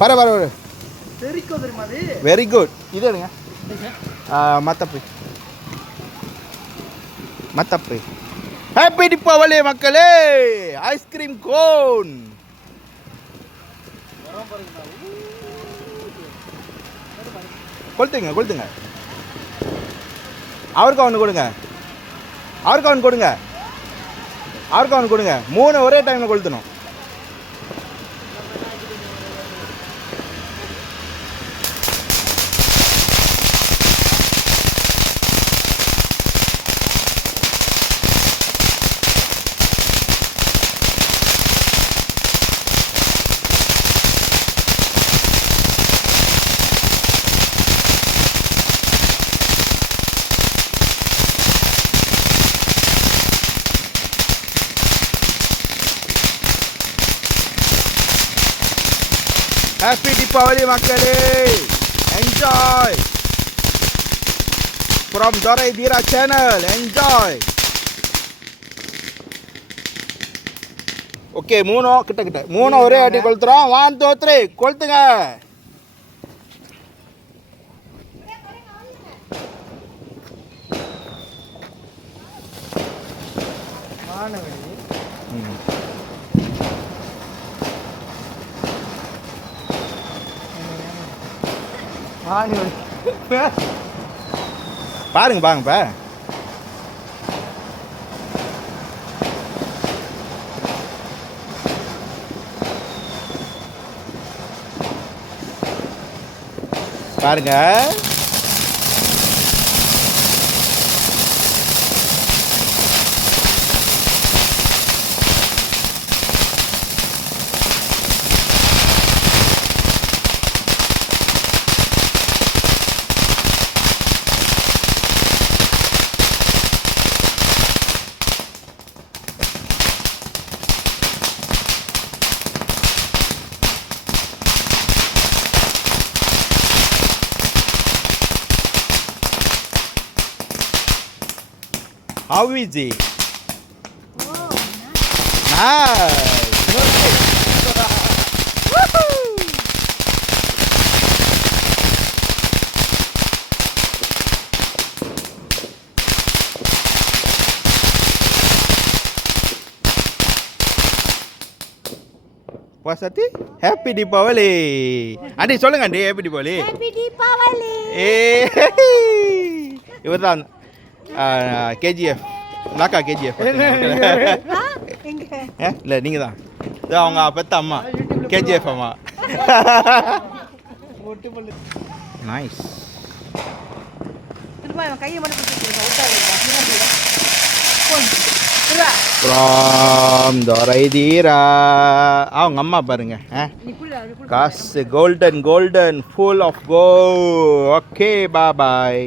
பரவாயில்ல very good இது எடுங்க மத்தப்பு ஹாப்பி தீபாவளி மக்களே ஐஸ்கிரீம் கோன் கொளுத்துங்க அவருக்கு ஒன்று கொடுங்க 3 ஒரே டைமில் கொளுத்தணும். Happy Deepavali மக்களே, enjoy from DeepaVedi channel, enjoy. Okay, 3 கிட்ட 3 ஒரே அடி கொளுத்துறோம். 1 2 3 கொளுத்துங்க. பாருங்க பாருங்க How is it? Oh, nice. Puas hati? Happy Deepavali. Andi சொல்லுங்க Andi Happy Deepavali. Happy Deepavali. இவர்தான் கேஜிஎஃப் நாக்கா கேஜிஎஃப் இல்லை நீங்கள் தான் இது அவங்க பெத்த அம்மா கேஜிஎஃப் அம்மா நைஸ் ஃப்ரம் DeepaVedi அவங்க அம்மா பாருங்க காசு golden full of gold okay bye